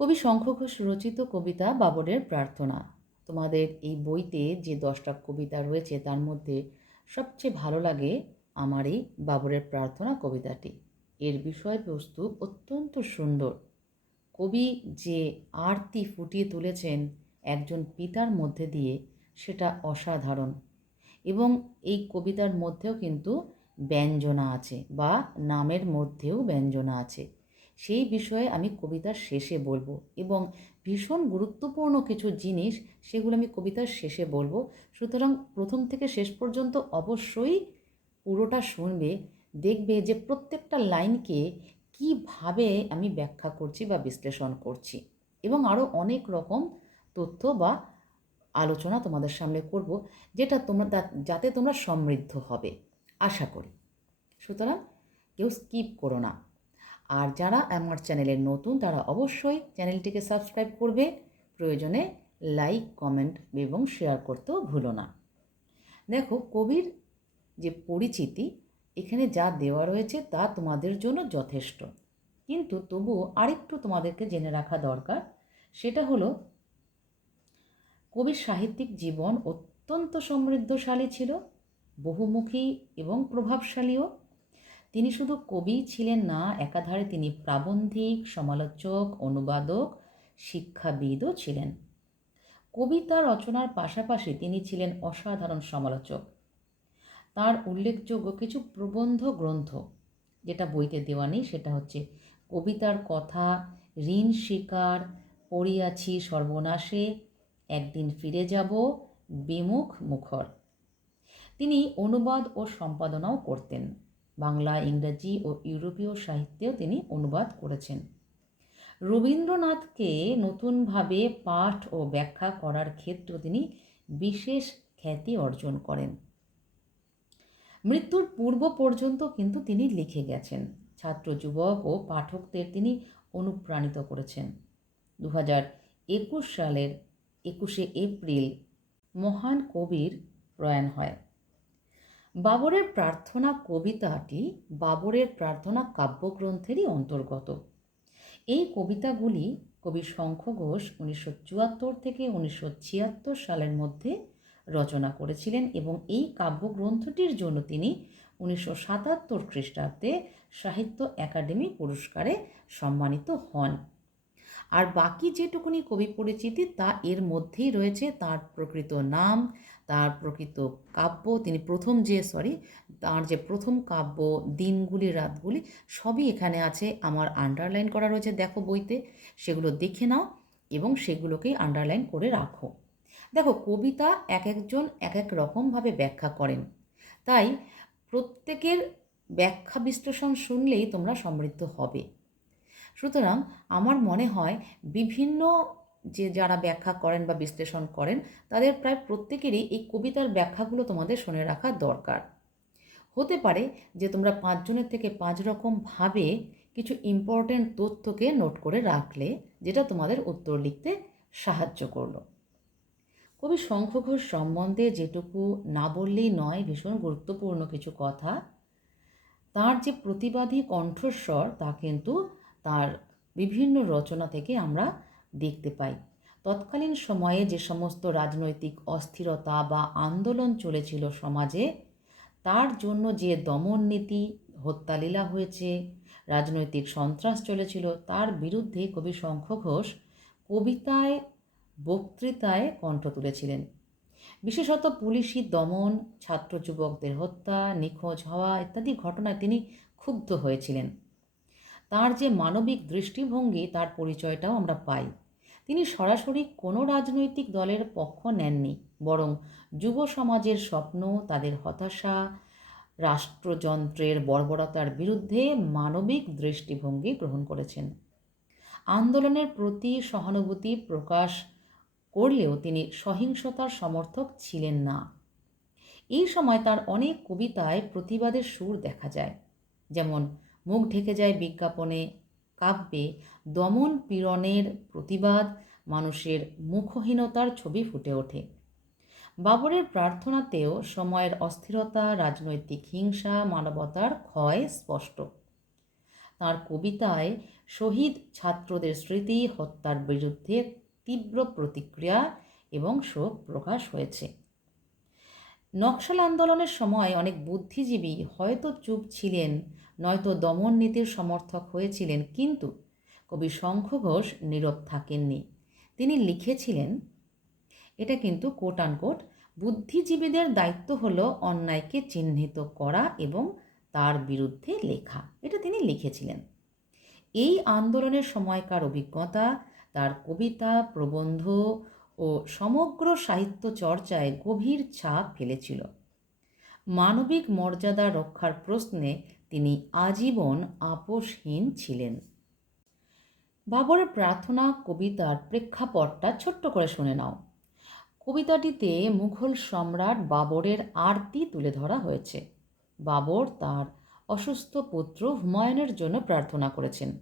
কবি শঙ্খ ঘোষ রচিত কবিতা বাবরের প্রার্থনা। তোমাদের এই বইতে যে দশটা কবিতা রয়েছে, তার মধ্যে সবচেয়ে ভালো লাগে আমার এই বাবরের প্রার্থনা কবিতাটি। এর বিষয়বস্তু অত্যন্ত সুন্দর। কবি যে আরতি ফুটিয়ে তুলেছেন একজন পিতার মধ্যে দিয়ে, সেটা অসাধারণ। এবং এই কবিতার মধ্যেও কিন্তু ব্যঞ্জনা আছে বা নামের মধ্যেও ব্যঞ্জনা আছে। সেই বিষয়ে আমি কবিতার শেষে বলব এবং ভীষণ গুরুত্বপূর্ণ কিছু জিনিস সেগুলো আমি কবিতার শেষে বলব। সুতরাং প্রথম থেকে শেষ পর্যন্ত অবশ্যই পুরোটা শুনবে, দেখবে যে প্রত্যেকটা লাইনকে কীভাবে আমি ব্যাখ্যা করছি বা বিশ্লেষণ করছি এবং আরও অনেক রকম তথ্য বা আলোচনা তোমাদের সামনে করব যেটা তোমরা যাতে তোমরা সমৃদ্ধ হবে। আশা করি। সুতরাং কেউ স্কিপ করো না। আর যারা আমার চ্যানেলের নতুন, তারা অবশ্যই চ্যানেলটিকে সাবস্ক্রাইব করবে। প্রয়োজনে লাইক, কমেন্ট এবং শেয়ার করতেও ভুলো না। দেখো, কবির যে পরিচিতি, এখানে যা দেওয়া রয়েছে তা তোমাদের জন্য যথেষ্ট। কিন্তু তবুও আরেকটু তোমাদেরকে জেনে রাখা দরকার, সেটা হলো, কবির সাহিত্যিক জীবন অত্যন্ত সমৃদ্ধশালী ছিল, বহুমুখী এবং প্রভাবশালীও। তিনি শুধু কবি ছিলেন না, একাধারে তিনি প্রাবন্ধিক, সমালোচক, অনুবাদক, শিক্ষাবিদও ছিলেন। কবিতা রচনার পাশাপাশি তিনি ছিলেন অসাধারণ সমালোচক। তার উল্লেখযোগ্য কিছু প্রবন্ধ গ্রন্থ, যেটা বইতে দেওয়া নেই, সেটা হচ্ছে কবিতার কথা, ঋণ শিকার, পড়িয়াছি সর্বনাশে, একদিন ফিরে যাব, বিমুখ মুখর। তিনি অনুবাদ ও সম্পাদনাও করতেন। বাংলা, ইংরাজি ও ইউরোপীয় সাহিত্যেও তিনি অনুবাদ করেছেন। রবীন্দ্রনাথকে নতুনভাবে পাঠ ও ব্যাখ্যা করার ক্ষেত্রে তিনি বিশেষ খ্যাতি অর্জন করেন। মৃত্যুর পূর্ব পর্যন্ত কিন্তু তিনি লিখে গেছেন। ছাত্র, যুবক ও পাঠকদের তিনি অনুপ্রাণিত করেছেন। দু হাজার একুশ সালের একুশে এপ্রিল মহান কবির প্রয়াণ হয়। বাবরের প্রার্থনা কবিতাটি বাবরের প্রার্থনা কাব্যগ্রন্থেরই অন্তর্গত। এই কবিতাগুলি কবি শঙ্খ ঘোষ উনিশশো চুয়াত্তর থেকে উনিশশো ছিয়াত্তর সালের মধ্যে রচনা করেছিলেন এবং এই কাব্যগ্রন্থটির জন্য তিনি উনিশশো সাতাত্তর খ্রিস্টাব্দে সাহিত্য একাডেমি পুরস্কারে সম্মানিত হন। আর বাকি যেটুকুনি কবি পরিচিতি তা এর মধ্যেই রয়েছে, তার প্রকৃত নাম তার প্রকৃত কাব্য, তিনি প্রথম যে সরি তার যে প্রথম কাব্য, দিনগুলি, রাতগুলি, সবই এখানে আছে। আমার আন্ডারলাইন করা রয়েছে দেখো বইতে, সেগুলো দেখে নাও এবং সেগুলোকেই আন্ডারলাইন করে রাখো। দেখো, কবিতা এক একজন এক এক রকমভাবে ব্যাখ্যা করেন। তাই প্রত্যেকের ব্যাখ্যা বিশ্লেষণ শুনলেই তোমরা সমৃদ্ধ হবে। সুতরাং আমার মনে হয় বিভিন্ন যে যারা ব্যাখ্যা করেন বা বিশ্লেষণ করেন, তাদের প্রায় প্রত্যেকেরই এই কবিতার ব্যাখ্যাগুলো তোমাদের শুনে রাখা দরকার। হতে পারে যে তোমরা পাঁচজনের থেকে পাঁচ রকমভাবে কিছু ইম্পর্ট্যান্ট তথ্যকে নোট করে রাখলে, যেটা তোমাদের উত্তর লিখতে সাহায্য করল। কবি শঙ্খ ঘোষ সম্বন্ধে যেটুকু না বললেই নয়, ভীষণ গুরুত্বপূর্ণ কিছু কথা। তার যে প্রতিবাদী কণ্ঠস্বর, তা কিন্তু তার বিভিন্ন রচনা থেকে আমরা দেখতে পাই। তৎকালীন সময়ে যে সমস্ত রাজনৈতিক অস্থিরতা বা আন্দোলন চলেছিল সমাজে, তার জন্য যে দমন নীতি, হত্যালীলা হয়েছে, রাজনৈতিক সন্ত্রাস চলেছিল, তার বিরুদ্ধে কবি শঙ্খ ঘোষ কবিতায়, বক্তৃতায় কণ্ঠ তুলেছিলেন। বিশেষত পুলিশি দমন, ছাত্র যুবকদের হত্যা, নিখোঁজ হওয়া ইত্যাদি ঘটনায় তিনি ক্ষুব্ধ হয়েছিলেন। তার যে মানবিক দৃষ্টিভঙ্গি, তার পরিচয়টাও আমরা পাই। তিনি সরাসরি কোনো রাজনৈতিক দলের পক্ষ নেননি, বরং যুব সমাজের স্বপ্ন, তাদের হতাশা, রাষ্ট্রযন্ত্রের বর্বরতার বিরুদ্ধে মানবিক দৃষ্টিভঙ্গি গ্রহণ করেছেন। আন্দোলনের প্রতি সহানুভূতি প্রকাশ করলেও তিনি সহিংসতার সমর্থক ছিলেন না। এই সময় তার অনেক কবিতায় প্রতিবাদের সুর দেখা যায়, যেমন, মুখ ঢেকে যায় বিজ্ঞাপনে, কাব্যে দমন পীড়নের প্রতিবাদ মানুষের মুখহীনতার ছবি ফুটে ওঠে। বাবরের প্রার্থনাতেও সময়ের অস্থিরতা, রাজনৈতিক হিংসা, মানবতার ক্ষয় স্পষ্ট। তার কবিতায় শহীদ ছাত্রদের স্মৃতি, হত্যার বিরুদ্ধে তীব্র প্রতিক্রিয়া এবং শোক প্রকাশ হয়েছে। নকশাল আন্দোলনের সময় অনেক বুদ্ধিজীবী হয়তো চুপ ছিলেন, নয়তো দমন নীতির সমর্থক হয়েছিলেন, কিন্তু কবি শঙ্খ ঘোষ নীরব থাকেননি। তিনি লিখেছিলেন, এটা কিন্তু কোট আনকোট বুদ্ধিজীবীদের দায়িত্ব হলো অন্যায়কে চিহ্নিত করা এবং তার বিরুদ্ধে লেখা। এটা তিনি লিখেছিলেন। এই আন্দোলনের সময়কার অভিজ্ঞতা, তার কবিতা, প্রবন্ধ ও সমগ্র সাহিত্য চর্চায় গভীর ছাপ ফেলেছিল। মানবিক মর্যাদা রক্ষার প্রশ্নে তিনি আজীবন আপোষহীন ছিলেন। বাবরের প্রার্থনা, কবিতার প্রেক্ষাপটটা ছোট্ট করে শুনে নাও। কবিতাটিতে মুঘল সম্রাট বাবরের আরতি তুলে ধরা হয়েছে। বাবর তার অসুস্থ পুত্র হুমায়ুনের জন্য প্রার্থনা করেছেন।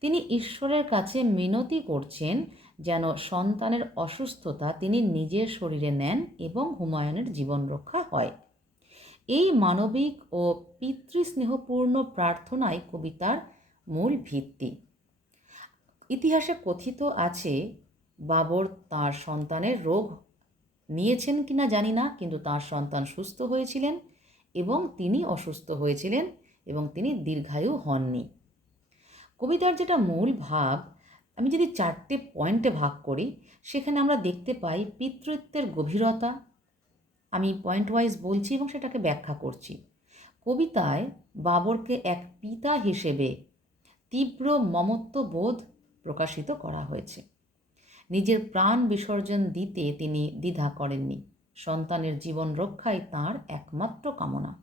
তিনি ঈশ্বরের কাছে মিনতি করছেন যেন সন্তানের অসুস্থতা তিনি নিজের শরীরে নেন এবং হুমায়ুনের জীবন রক্ষা হয়। এই মানবিক ও পিতৃস্নেহপূর্ণ প্রার্থনাই কবিতার মূল ভিত্তি। ইতিহাসে কথিত আছে, বাবর তার সন্তানের রোগ নিয়েছেন কিনা জানি না, কিন্তু তার সন্তান সুস্থ হয়েছিলেন এবং তিনি অসুস্থ হয়েছিলেন এবং তিনি দীর্ঘায়ু হননি। কবিতার যেটা মূল ভাব, আমি যদি চারটে পয়েন্টে ভাগ করি, সেখানে আমরা দেখতে পাই পিতৃত্বের গভীরতা। আমি পয়েন্ট ওয়াইজ বলছি এবং সেটাকে ব্যাখ্যা করছি। কবিতায় বাবরকে এক পিতা হিসেবে তীব্র মমত্ববোধ প্রকাশিত করা হয়েছে। নিজের প্রাণ বিসর্জন দিতে তিনি দ্বিধা করেননি। সন্তানের জীবন রক্ষাই তার একমাত্র কামনা।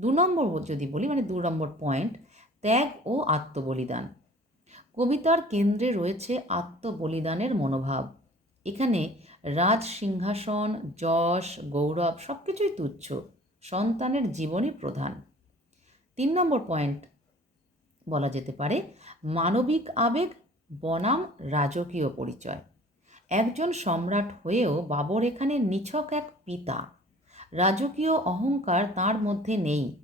দু নম্বর যদি বলি মানে দু নম্বর পয়েন্ট, ত্যাগ ও আত্মবলিদান। কবিতার কেন্দ্রে রয়েছে আত্মবলিদানের মনোভাব। এখানে রাজ সিংহাসন, যশ, গৌরব সব কিছুই তুচ্ছ, সন্তানের জীবনই প্রধান। তিন নম্বর পয়েন্ট বলা যেতে পারে মানবিক আবেগ, বনাম রাজকীয় পরিচয়। একজন সম্রাট হয়েও বাবর এখানে নিছক এক পিতা। রাজকীয় অহংকার তার মধ্যে নেই।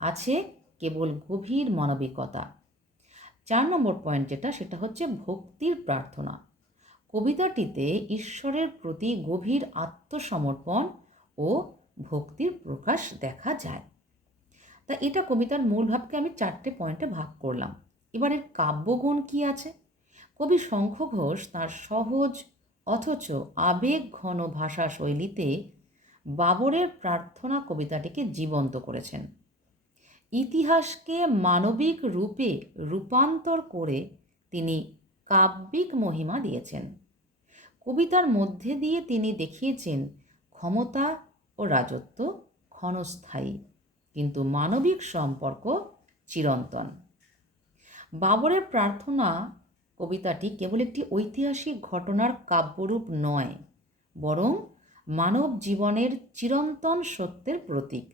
আছে কেবল গভীর মানবিকতা। চার নম্বর পয়েন্ট যেটা, সেটা হচ্ছে ভক্তির প্রার্থনা। কবিতাটিতে ঈশ্বরের প্রতি গভীর আত্মসমর্পণ ও ভক্তির প্রকাশ দেখা যায়। তা এটা কবিতার মূল ভাবকে আমি চারটে পয়েন্টে ভাগ করলাম। এবারে কাব্যগুণ কি আছে? কবি শঙ্খ ঘোষ তার সহজ অথচ আবেগ ঘন ভাষা শৈলীতে বাবরের প্রার্থনা কবিতাটিকে জীবন্ত করেছেন। ইতিহাসকে মানবিক রূপে রূপান্তর করে তিনি কাব্যিক মহিমা দিয়েছেন। কবিতার মধ্যে দিয়ে তিনি দেখিয়েছেন, ক্ষমতা ও রাজত্ব ক্ষণস্থায়ী, কিন্তু মানবিক সম্পর্ক চিরন্তন। বাবরের প্রার্থনা কবিতাটি কেবল একটি ঐতিহাসিক ঘটনার কাব্যরূপ নয়, বরং মানব জীবনের চিরন্তন সত্যের প্রতীক।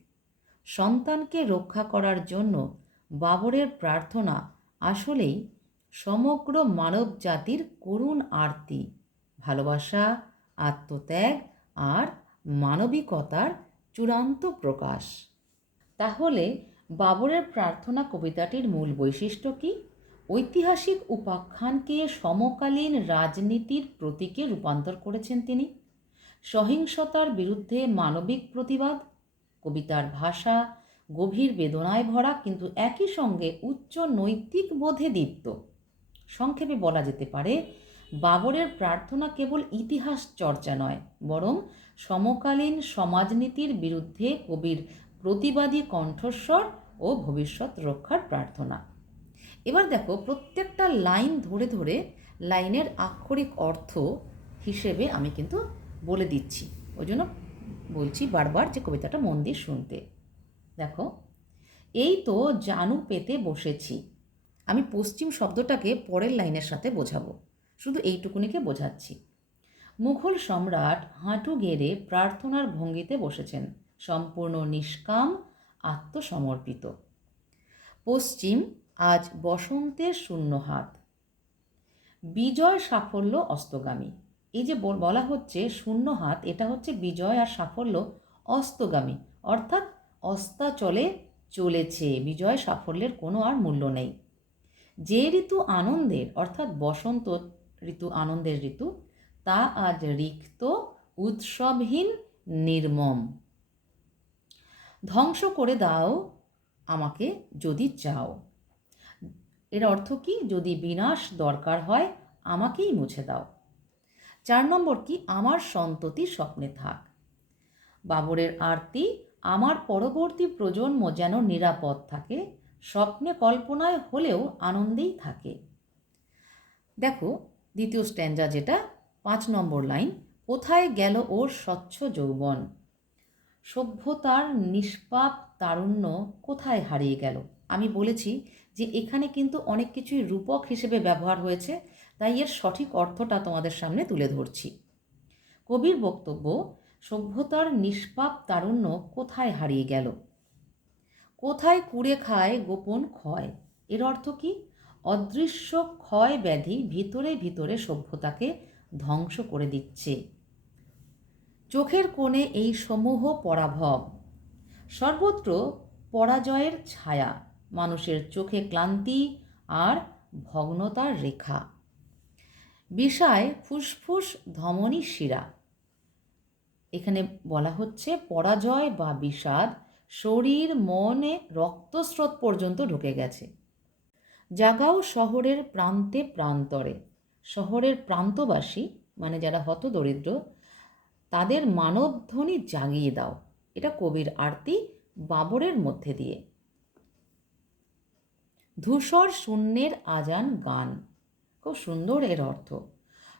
সন্তানকে রক্ষা করার জন্য বাবরের প্রার্থনা আসলেই সমগ্র মানব জাতির করুণ আরতি, ভালোবাসা, আত্মত্যাগ আর মানবিকতার চূড়ান্ত প্রকাশ। তাহলে বাবরের প্রার্থনা কবিতাটির মূল বৈশিষ্ট্য কী? ঐতিহাসিক উপাখ্যানকে সমকালীন রাজনীতির প্রতীকে রূপান্তর করেছেন তিনি। সহিংসতার বিরুদ্ধে মানবিক প্রতিবাদ। কবিতার ভাষা গভীর বেদনায় ভরা কিন্তু একই সঙ্গে উচ্চ নৈতিক বোধে দীপ্ত। সংক্ষেপে বলা যেতে পারে, বাবরের প্রার্থনা কেবল ইতিহাস চর্চা নয়, বরং সমকালীন সমাজনীতির বিরুদ্ধে কবির প্রতিবাদী কণ্ঠস্বর ও ভবিষ্যৎ রক্ষার প্রার্থনা। এবার দেখো প্রত্যেকটা লাইন ধরে ধরে লাইনের আক্ষরিক অর্থ হিসেবে আমি কিন্তু বলে দিচ্ছি। ওই জন্য বলছি বারবার যে কবিতাটা মন দিয়ে শুনতে। দেখো, এই তো জানু পেতে বসেছি। আমি পশ্চিম শব্দটাকে পরের লাইনের সাথে বোঝাবো। শুধু এইটুকুনিকে বোঝাচ্ছি? মুঘল সম্রাট হাঁটু গেড়ে প্রার্থনার ভঙ্গিতে বসেছেন। সম্পূর্ণ নিষ্কাম, আত্মসমর্পিত। পশ্চিম, আজ বসন্তের শূন্য হাত। বিজয় সাফল্য অস্তগামী। এই যে বলা হচ্ছে শূন্য হাত, এটা হচ্ছে বিজয় আর সাফল্য অস্তগামী। অর্থাৎ অস্তাচলে চলেছে, বিজয় সাফল্যের কোনো আর মূল্য নেই। যে ঋতু আনন্দের, অর্থাৎ বসন্ত ঋতু, আনন্দের ঋতু, তা আজ রিক্ত, উৎসবহীন, নির্মম। ধ্বংস করে দাও আমাকে যদি চাও। এর অর্থ কি? যদি বিনাশ দরকার হয়, আমাকেই মুছে দাও। চার নম্বর কি? আমার সন্ততি স্বপ্নে থাক। বাবরের আরতি, আমার পরবর্তী প্রজন্ম যেন নিরাপদ থাকে, স্বপ্নে কল্পনায় হলেও আনন্দেই থাকে। দেখো, দ্বিতীয় স্ট্যান্ডা যেটা, পাঁচ নম্বর লাইন, কোথায় গেল ওর স্বচ্ছ যৌবন? সভ্যতার নিষ্পাপ তারুণ্য কোথায় হারিয়ে গেল? আমি বলেছি যে এখানে কিন্তু অনেক কিছুই রূপক হিসেবে ব্যবহার হয়েছে, তাই এর সঠিক অর্থটা তোমাদের সামনে তুলে ধরছি। কবির বক্তব্য, সভ্যতার নিষ্পাপ তারুণ্য কোথায় হারিয়ে গেল? কোথায় কুড়ে খায় গোপন ক্ষয়? এর অর্থ কি? অদৃশ্য ক্ষয় ব্যাধি ভিতরে ভিতরে সভ্যতাকে ধ্বংস করে দিচ্ছে। চোখের কোণে এই সমূহ পরাভব। সর্বত্র পরাজয়ের ছায়া, মানুষের চোখে ক্লান্তি আর ভগ্নতার রেখা। বিষায়, ফুসফুস, ধমনী, শিরা। এখানে বলা হচ্ছে পরাজয় বা বিষাদ শরীর, মনে, রক্তস্রোত পর্যন্ত ঢুকে গেছে। জাগাও শহরের প্রান্তে প্রান্তরে। শহরের প্রান্তবাসী মানে যারা হতদরিদ্র তাদের মানবধ্বনি জাগিয়ে দাও। এটা কবির আরতি বাবরের মধ্যে দিয়ে। ধূসর শূন্যের আজান গান। খুব সুন্দর এর অর্থ।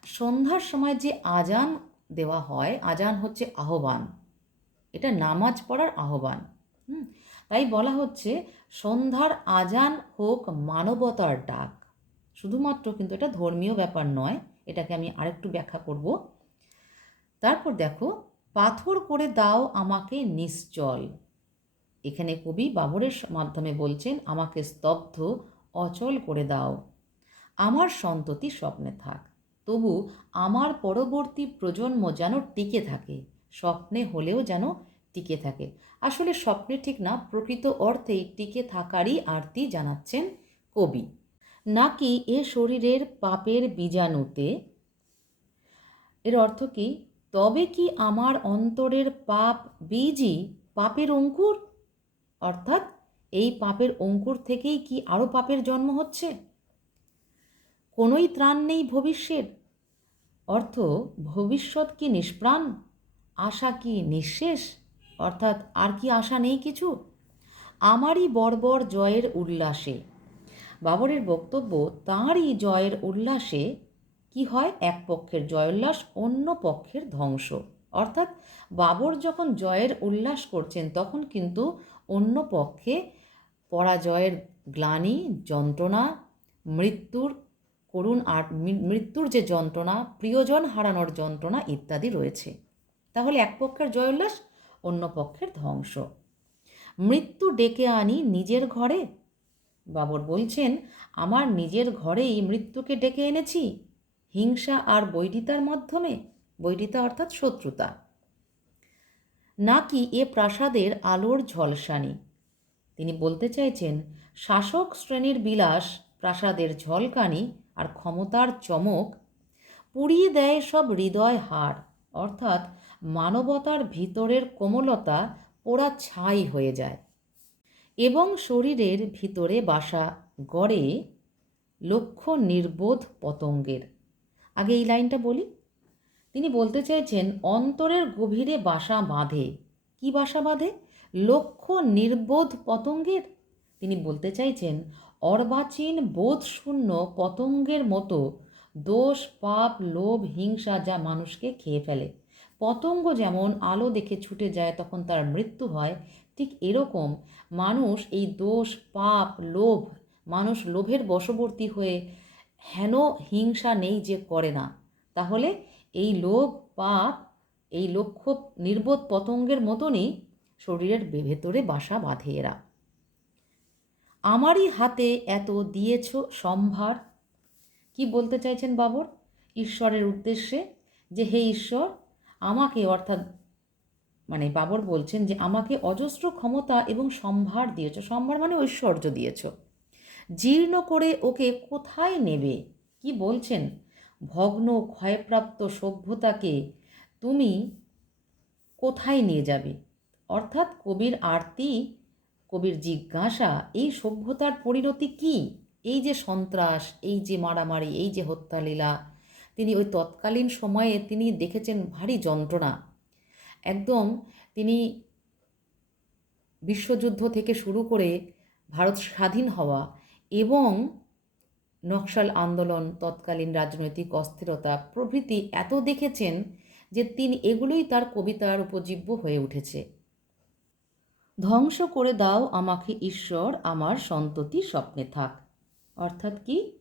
সন্ধ্যার সময় যে আজান দেওয়া হয়, আজান হচ্ছে আহ্বান। এটা নামাজ পড়ার আহ্বান। তাই বলা হচ্ছে, সন্ধ্যার আজান হোক মানবতার ডাক। শুধুমাত্র কিন্তু এটা ধর্মীয় ব্যাপার নয়, এটাকে আমি আরেকটু ব্যাখ্যা করব। তারপর দেখো, পাথর করে দাও আমাকে নিশ্চল। এখানে কবি বাবরের মাধ্যমে বলছেন, আমাকে স্তব্ধ, অচল করে দাও। আমার সন্ততি স্বপ্নে থাক। তবু আমার পরবর্তী প্রজন্ম যেন টিকে থাকে। স্বপ্নে হলেও যেন টিকে থাকে। আসলে স্বপ্নে ঠিক না, প্রকৃত অর্থেই টিকে থাকারই আরতি জানাচ্ছেন কবি। নাকি এ শরীরের পাপের বীজাণুতে? এর অর্থ কি? তবে কি আমার অন্তরের পাপ বীজই পাপের অঙ্কুর? অর্থাৎ এই পাপের অঙ্কুর থেকেই কি আরও পাপের জন্ম হচ্ছে? কোনোই ত্রাণ নেই ভবিষ্যের। অর্থ, ভবিষ্যৎ কি নিষ্প্রাণ? আশা কি নিঃশেষ? অর্থাৎ আর কি আশা নেই কিছু? আমারই বর্বর জয়ের উল্লাসে। বাবরের বক্তব্য, তাঁরই জয়ের উল্লাসে কি হয়? এক পক্ষের জয়োল্লাস, অন্য পক্ষের ধ্বংস। অর্থাৎ বাবর যখন জয়ের উল্লাস করছেন, তখন কিন্তু অন্য পক্ষে পরাজয়ের গ্লানি, যন্ত্রণা, মৃত্যুর করুণ আর মৃত্যুর যে যন্ত্রণা, প্রিয়জন হারানোর যন্ত্রণা ইত্যাদি রয়েছে। তাহলে এক পক্ষের জয়োল্লাস, অন্য পক্ষের ধ্বংস। মৃত্যু ডেকে আনি নিজের ঘরে? বাবর বলছেন, আমার নিজের ঘরেই মৃত্যুকে ডেকে এনেছি। হিংসা আর বৈরিতার মাধ্যমে, বৈরিতা অর্থাৎ শত্রুতা। নাকি এ প্রাসাদের আলোর ঝলসানি? তিনি বলতে চাইছেন, শাসক শ্রেণির বিলাস, প্রাসাদের ঝলকানি আর ক্ষমতার চমক পুড়িয়ে দেয় সব হৃদয় হার, অর্থাৎ মানবতার ভিতরের কোমলতা পোড়া ছাই হয়ে যায়। এবং শরীরের ভিতরে বাসা গড়ে লক্ষ্য নির্বোধ পতঙ্গের। আগে এই লাইনটা বলি। তিনি বলতে চাইছেন, অন্তরের গভীরে বাসা বাঁধে। কি বাসা বাঁধে? লক্ষ্য নির্বোধ পতঙ্গের। তিনি বলতে চাইছেন, অর্বাচীন বোধশূন্য পতঙ্গের মতো দোষ, পাপ, লোভ, হিংসা যা মানুষকে খেয়ে ফেলে। পতঙ্গ যেমন আলো দেখে ছুটে যায় তখন তার মৃত্যু হয়, ঠিক এরকম মানুষ এই দোষ, পাপ, লোভ, মানুষ লোভের বশবর্তী হয়ে হেন হিংসা নেই যে করে না। তাহলে এই লোভ পাপ, এই লক্ষ্য নির্বোধ পতঙ্গের মতনই শরীরের ভেতরে বাসা বাঁধে এরা। আমারই হাতে এত দিয়েছ সম্ভার। কি বলতে চাইছেন বাবর? ঈশ্বরের উদ্দেশ্যে যে হে ঈশ্বর, আমাকে অর্থাৎ মানে বাবর বলছেন যে আমাকে অজস্র ক্ষমতা এবং সম্ভার দিয়েছ। সম্ভার মানে ঐশ্বর্য দিয়েছ। জীর্ণ করে ওকে কোথায় নেবে? কি বলছেন? ভগ্ন ক্ষয়প্রাপ্ত সভ্যতাকে তুমি কোথায় নিয়ে যাবে? অর্থাৎ কবির আরতি, কবির জিজ্ঞাসা, এই সভ্যতার পরিণতি কি? এই যে সন্ত্রাস, এই যে মারামারি, এই যে হত্যালীলা, তিনি ওই তৎকালীন সময়ে তিনি দেখেছেন ভারী যন্ত্রণা। একদম তিনি বিশ্বযুদ্ধ থেকে শুরু করে ভারত স্বাধীন হওয়া এবং নকশাল আন্দোলন, তৎকালীন রাজনৈতিক অস্থিরতা প্রভৃতি এত দেখেছেন যে তিনি এগুলোই তার কবিতার উপজীব্য হয়ে উঠেছে। ধ্বংস করে দাও আমাকে ঈশ্বর, আমার সন্ততি স্বপ্নে থাক। অর্থাৎ কি?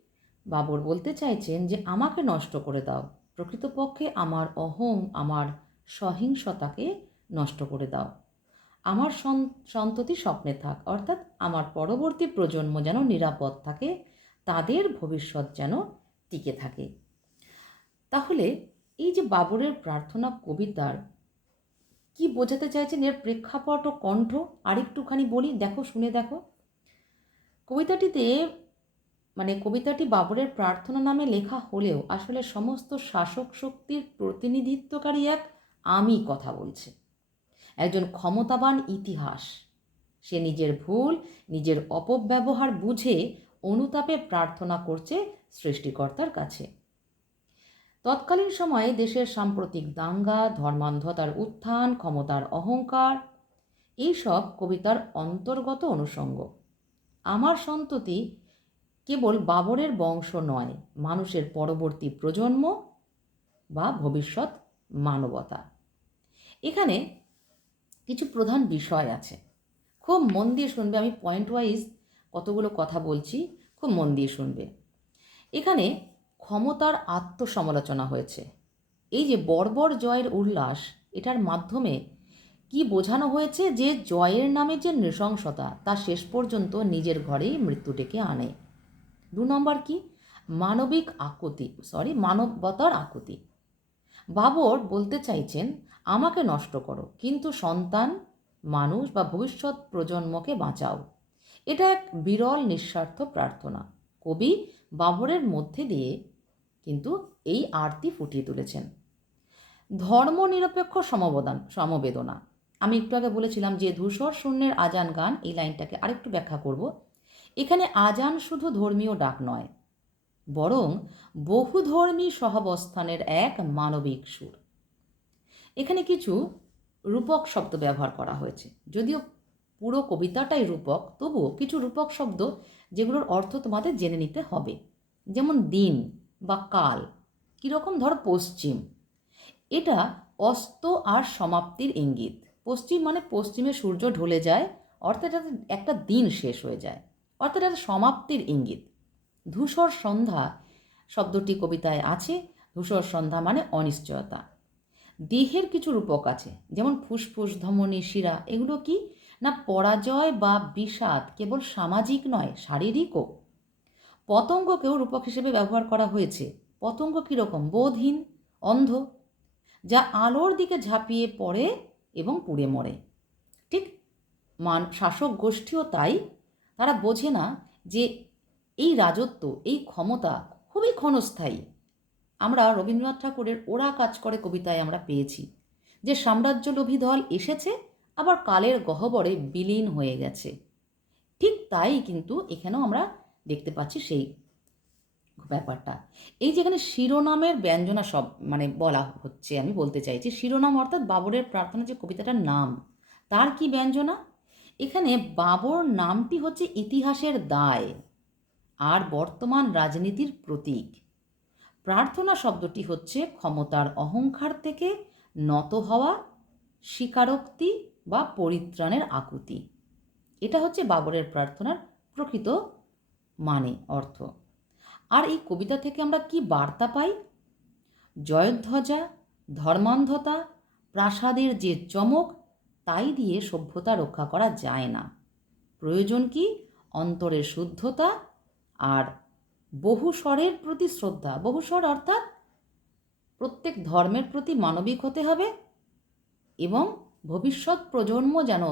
বাবর বলতে চাইছেন যে আমাকে নষ্ট করে দাও। প্রকৃতপক্ষে আমার অহং, আমার সহিংসতাকে নষ্ট করে দাও। আমার সন্ততি স্বপ্নে থাক, অর্থাৎ আমার পরবর্তী প্রজন্ম যেন নিরাপদ থাকে, তাদের ভবিষ্যৎ যেন টিকে থাকে। তাহলে এই যে বাবরের প্রার্থনা কবিতার, কি বোঝাতে চাইছেন এর প্রেক্ষাপট ও কণ্ঠ? আরেকটুখানি বলি, দেখো, শুনে দেখো। কবিতাটিতে মানে কবিতাটি বাবরের প্রার্থনা নামে লেখা হলেও আসলে সমস্ত শাসক শক্তির প্রতিনিধিত্বকারী এক আমি কথা বলছে। একজন ক্ষমতাবান ইতিহাস। সে নিজের ভুল, নিজের অপব্যবহার বুঝে অনুতাপে প্রার্থনা করছে সৃষ্টিকর্তার কাছে। তৎকালীন সময়ে দেশের সাম্প্রতিক দাঙ্গা, ধর্মান্ধতার উত্থান, ক্ষমতার অহংকার, এইসব কবিতার অন্তর্গত অনুষঙ্গ। আমার সন্ততি কেবল বাবরের বংশ নয়, মানুষের পরবর্তী প্রজন্ম বা ভবিষ্যৎ মানবতা। এখানে কিছু প্রধান বিষয় আছে। খুব মন দিয়ে শুনবে, আমি পয়েন্ট ওয়াইজ কতগুলো কথা বলছি, খুব মন দিয়ে শুনবে। এখানে ক্ষমতার আত্মসমালোচনা হয়েছে। এই যে বর্বর জয়ের উল্লাস, এটার মাধ্যমে কি বোঝানো হয়েছে যে জয়ের নামে যে নৃশংসতা, তা শেষ পর্যন্ত নিজের ঘরেই মৃত্যু ডেকে আনে। দু নম্বর কি? মানবিক আকুতি সরি মানবতার আকুতি। বাবর বলতে চাইছেন, আমাকে নষ্ট করো, কিন্তু সন্তান, মানুষ বা ভবিষ্যৎ প্রজন্মকে বাঁচাও। এটা এক বিরল, নিঃস্বার্থ প্রার্থনা। কবি বাবরের মধ্যে দিয়ে কিন্তু এই আরতি ফুটিয়ে তুলেছেন। ধর্মনিরপেক্ষ সমবেদন, সমবেদনা। আমি একটু আগে বলেছিলাম যে ধূসর শূন্যের আজান গান, এই লাইনটাকে আরেকটু ব্যাখ্যা করব। এখানে আজান শুধু ধর্মীয় ডাক নয় বরং বহুধর্মী সহাবস্থানের এক মানবিক সুর। এখানে কিছু রূপক শব্দ ব্যবহার করা হয়েছে। যদিও পুরো কবিতাটাই রূপক, তবুও কিছু রূপক শব্দ যেগুলোর অর্থ তোমাদের জেনে নিতে হবে। যেমন দিন বা কাল, কীরকম ধর পশ্চিম। এটা অস্ত আর সমাপ্তির ইঙ্গিত। পশ্চিম মানে পশ্চিমে সূর্য ঢলে যায়, অর্থাৎ একটা দিন শেষ হয়ে যায়, অর্থাৎ সমাপ্তির ইঙ্গিত। ধূসর সন্ধ্যা শব্দটি কবিতায় আছে। ধূসর সন্ধ্যা মানে অনিশ্চয়তা। দেহের কিছু রূপক আছে, যেমন ফুসফুস, ধমনী, শিরা। এগুলো কি? না পরাজয় বা বিষাদ কেবল সামাজিক নয়, শারীরিকও? পতঙ্গকেও রূপক হিসেবে ব্যবহার করা হয়েছে। পতঙ্গ কীরকম? বোধহীন, অন্ধ, যা আলোর দিকে ঝাঁপিয়ে পড়ে এবং পুড়ে মরে। ঠিক মান শাসক গোষ্ঠীও তাই। তারা বোঝে না যে এই রাজত্ব, এই ক্ষমতা খুবই ক্ষণস্থায়ী। আমরা রবীন্দ্রনাথ ঠাকুরের ওরা কাজ করে কবিতায় আমরা পেয়েছি, যে সাম্রাজ্যলোভী দল এসেছে, আবার কালের গহ্বরে বিলীন হয়ে গেছে। ঠিক তাই কিন্তু এখানেও আমরা দেখতে পাচ্ছি সেই ব্যাপারটা। এই যেখানে শিরোনামের ব্যঞ্জনা সব মানে বলা হচ্ছে, আমি বলতে চাইছি, শিরোনাম অর্থাৎ বাবরের প্রার্থনা যে কবিতাটার নাম, তার কি ব্যঞ্জনা? এখানে বাবর নামটি হচ্ছে ইতিহাসের দায়। আর বর্তমান রাজনীতির প্রতীক। প্রার্থনা শব্দটি হচ্ছে ক্ষমতার অহংকার থেকে নত হওয়া, স্বীকারোক্তি বা পরিত্রাণের আকুতি। এটা হচ্ছে বাবরের প্রার্থনার প্রকৃত মানে অর্থ। আর এই কবিতা থেকে আমরা কি বার্তা পাই? জয়ধ্বজা, ধর্মান্ধতা, প্রাসাদের যে চমক, তাই দিয়ে সভ্যতা রক্ষা করা যায় না। প্রয়োজন কি? অন্তরের শুদ্ধতা আর বহু স্বরের প্রতি শ্রদ্ধা, বহু স্বর অর্থাৎ প্রত্যেক ধর্মের প্রতি মানবিক হতে হবে এবং ভবিষ্যৎ প্রজন্ম যেন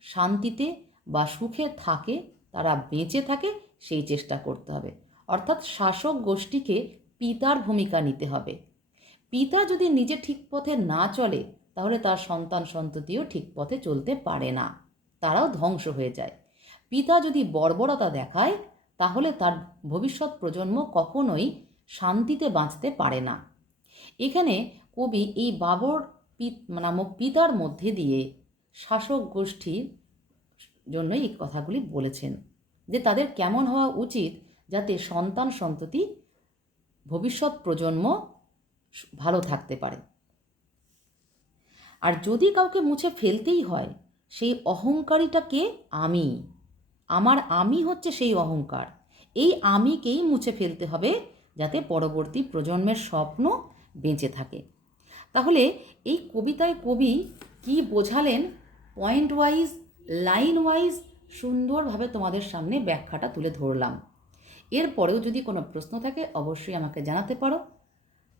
শান্তিতে বা সুখে থাকে, তারা বেঁচে থাকে, সেই চেষ্টা করতে হবে। অর্থাৎ শাসক গোষ্ঠীকে পিতার ভূমিকা নিতে হবে। পিতা যদি নিজে ঠিক পথে না চলে, তাহলে তার সন্তান সন্ততিও ঠিক পথে চলতে পারে না। তারাও ধ্বংস হয়ে যায়। পিতা যদি বর্বরতা দেখায় তাহলে তার ভবিষ্যৎ প্রজন্ম কখনোই শান্তিতে বাঁচতে পারে না। এখানে কবি এই বাবর নামক পিতার মধ্যে দিয়ে শাসক গোষ্ঠীর জন্য এই কথাগুলি বলেছেন যে তাদের কেমন হওয়া উচিত যাতে সন্তান সন্ততি ভবিষ্যৎ প্রজন্ম ভালো থাকতে পারে। আর যদি কাউকে মুছে ফেলতেই হয়, সেই অহংকারীটাকে আমি আমার আমি হচ্ছে সেই অহংকার। এই আমিকেই মুছে ফেলতে হবে যাতে পরবর্তী প্রজন্মের স্বপ্ন বেঁচে থাকে। তাহলে এই কবিতায় কবি কি বোঝালেন? পয়েন্ট ওয়াইজ লাইন ওয়াইজ সুন্দরভাবে তোমাদের সামনে ব্যাখ্যাটা তুলে ধরলাম। এরপরেও যদি কোনো প্রশ্ন থাকে, অবশ্যই আমাকে জানাতে পারো।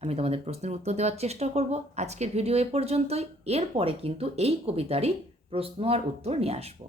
আমি তোমাদের প্রশ্নের উত্তর দেওয়ার চেষ্টা করব। আজকের ভিডিও এ পর্যন্তই। এরপরে কিন্তু এই কবিতারই প্রশ্ন আর উত্তর নিয়ে আসব।